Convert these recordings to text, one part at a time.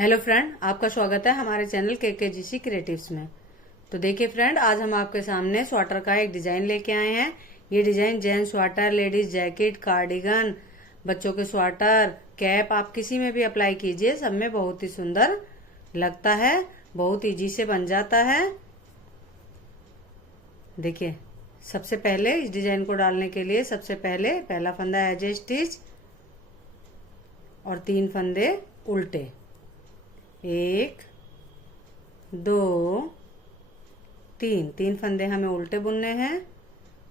Hello friend, आपका स्वागत है हमारे चैनल KKGC क्रिएटिव्स में। तो देखिए फ्रेंड, आज हम आपके सामने स्वेटर का एक डिजाइन लेके आए हैं। ये design gents sweater, ladies jacket, cardigan, बच्चों के स्वेटर, कैप, आप किसी में भी अप्लाई कीजिए, सब में बहुत ही सुंदर लगता है, बहुत इजी से बन जाता है। देखिए, सबसे पहले इस डिजाइन को डालने के लिए सबसे पहले पहला फंदा एज ए स्टिच और 3 फंदे उल्टे, 1 2 3 फंदे हमें उल्टे बुनने हैं।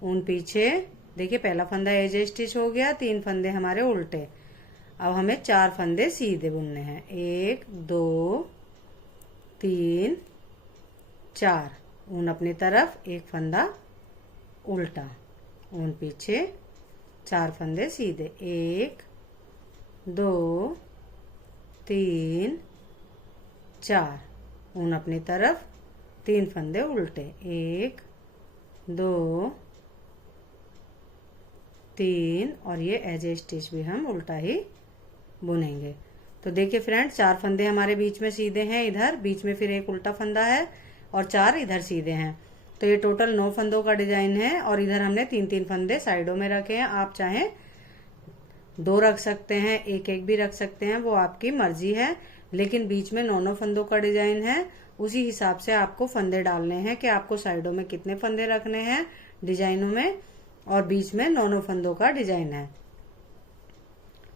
ऊन पीछे, देखिए पहला फंदा एज ए स्टिच हो गया, 3 फंदे हमारे उल्टे। अब हमें 4 फंदे सीधे बुनने हैं, 1 2 3 4। ऊन अपनी तरफ, 1 फंदा उल्टा, ऊन पीछे, 4 फंदे सीधे, 1 2 3 4। ऊन अपनी तरफ, 3 फंदे उल्टे, 1 2 3, और ये एज ए स्टिच भी हम उल्टा ही बुनेंगे। तो देखिए फ्रेंड, 4 फंदे हमारे बीच में सीधे हैं, इधर बीच में फिर एक उल्टा फंदा है और 4 इधर सीधे हैं। तो ये टोटल 9 फंदों का डिजाइन है और इधर हमने 3 फंदे साइडों में रखे हैं। आप चाहें 2 रख सकते हैं, 1 भी रख सकते हैं, वो आपकी मर्जी है। लेकिन बीच में 9 फंदों का डिजाइन है, उसी हिसाब से आपको फंदे डालने हैं कि आपको साइडों में कितने फंदे रखने हैं डिजाइनों में, और बीच में 9 फंदों का डिजाइन है।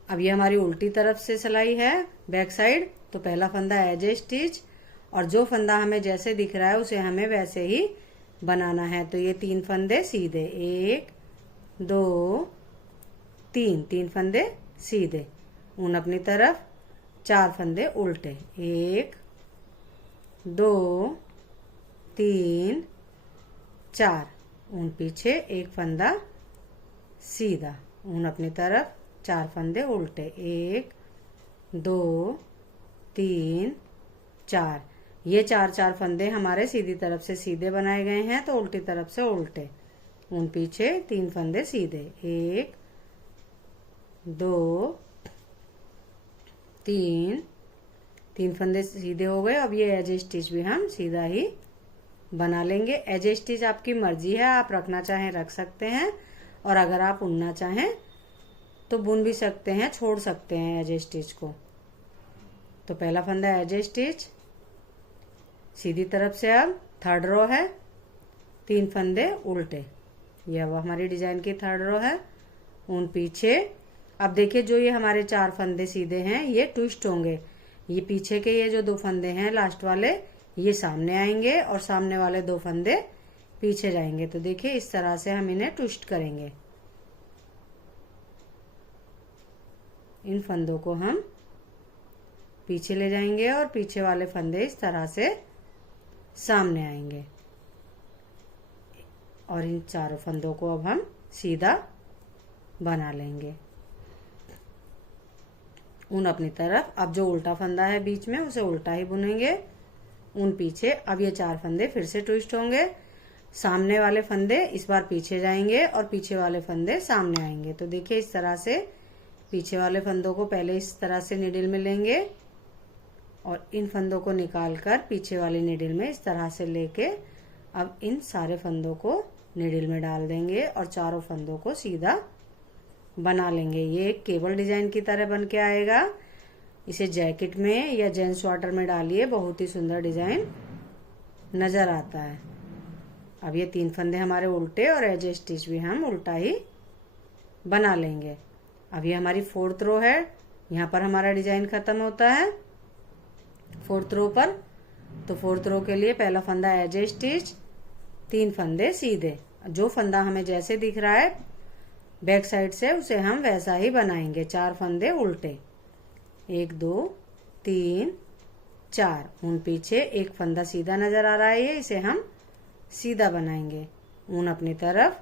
अब ये हमारी उल्टी तरफ से सिलाई है, बैक साइड। तो पहला फंदा एज ए स्टिच, और जो फंदा हमें जैसे दिख रहा है उसे हमें वैसे ही बनाना है। तो ये 3 फंदे सीधे, 1 2 3 फंदे सीधे। ऊन अपनी तरफ, 4 फंदे उल्टे, 1 2 3 4। ऊन पीछे, 1 फंदा सीधा, ऊन अपनी तरफ, 4 फंदे उल्टे, 1 2 3 4। ये 4 फंदे हमारे सीधी तरफ से सीधे बनाए गए हैं, तो उल्टी तरफ से उल्टे। ऊन पीछे, 3 फंदे सीधे, 1 2 3 फंदे सीधे हो गए। अब ये एज ए स्टिच भी हम सीधा ही बना लेंगे। एज ए स्टिच आपकी मर्जी है, आप रखना चाहें रख सकते हैं, और अगर आप बुनना चाहें तो बुन भी सकते हैं, छोड़ सकते हैं एज ए स्टिच को। तो पहला फंदा एज ए स्टिच, सीधी तरफ से अब 3rd रो है, 3 फंदे उल्टे। ये अब हमारी डिजाइन की 3rd रो है। ऊन पीछे, अब देखिए जो ये हमारे 4 फंदे सीधे हैं ये ट्विस्ट होंगे। ये पीछे के ये जो 2 फंदे हैं लास्ट वाले, ये सामने आएंगे और सामने वाले 2 फंदे पीछे जाएंगे। तो देखिए इस तरह से हम इन्हें ट्विस्ट करेंगे। इन फंदों को हम पीछे ले जाएंगे और पीछे वाले फंदे इस तरह से सामने आएंगे, और इन 4 फंदों को अब हम सीधा बना लेंगे। ऊन अपनी तरफ, अब जो उल्टा फंदा है बीच में उसे उल्टा ही बुनेंगे। ऊन पीछे, अब ये 4 फंदे फिर से ट्विस्ट होंगे। सामने वाले फंदे इस बार पीछे जाएंगे और पीछे वाले फंदे सामने आएंगे। तो देखिए इस तरह से पीछे वाले फंदों को पहले इस तरह से निडिल में लेंगे, और इन फंदों को निकालकर पीछे वाली निडिल में इस तरह से लेके अब इन सारे फंदों को निडिल में डाल देंगे और 4 फंदों को सीधा बना लेंगे। ये एक केबल डिजाइन की तरह बन के आएगा। इसे जैकेट में या जेंट्स स्वेटर में डालिए, बहुत ही सुंदर डिजाइन नजर आता है। अब ये 3 फंदे हमारे उल्टे, और एज ए स्टिच भी हम उल्टा ही बना लेंगे। अब ये हमारी 4th रो है, यहाँ पर हमारा डिजाइन खत्म होता है 4th रो पर। तो 4th रो के लिए पहला फंदा एज ए स्टिच, 3 फंदे सीधे। जो फंदा हमें जैसे दिख रहा है बैक साइड से उसे हम वैसा ही बनाएंगे, 4 फंदे उल्टे, 1 2 3 4। ऊन पीछे, 1 फंदा सीधा नजर आ रहा है, ये इसे हम सीधा बनाएंगे। ऊन अपनी तरफ,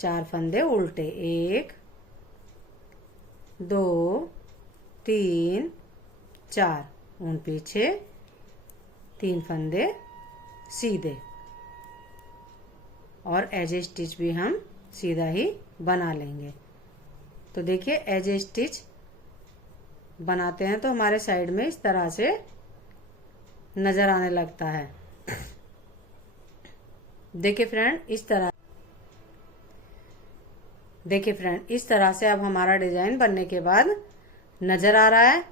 4 फंदे उल्टे, 1 2 3 4। ऊन पीछे, 3 फंदे सीधे, और एज ए स्टिच भी हम सीधा ही बना लेंगे। तो देखिए एज ए स्टिच बनाते हैं तो हमारे साइड में इस तरह से नजर आने लगता है। देखिए फ्रेंड, इस तरह से अब हमारा डिजाइन बनने के बाद नजर आ रहा है।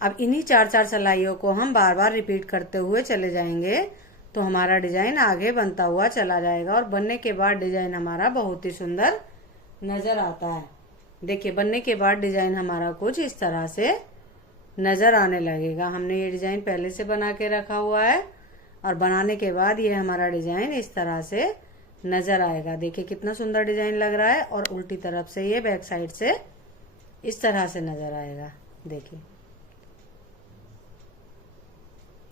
अब इन्हीं 4-4 सिलाइयों को हम बार बार रिपीट करते हुए चले जाएंगे तो हमारा डिजाइन आगे बनता हुआ चला जाएगा और बनने के बाद डिजाइन हमारा बहुत ही सुंदर नजर आता है। देखिए, बनने के बाद डिजाइन हमारा कुछ इस तरह से नजर आने लगेगा। हमने ये डिजाइन पहले से बना के रखा हुआ है और बनाने के बाद ये हमारा डिजाइन इस तरह से नजर आएगा। देखिए कितना सुंदर डिजाइन लग रहा है और उल्टी तरफ से ये बैक साइड से इस तरह से नजर आएगा।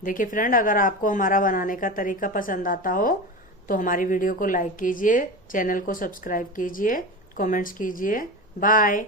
देखिए फ्रेंड, अगर आपको हमारा बनाने का तरीका पसंद आता हो तो हमारी वीडियो को लाइक कीजिए, चैनल को सब्सक्राइब कीजिए, कमेंट्स कीजिए। बाय।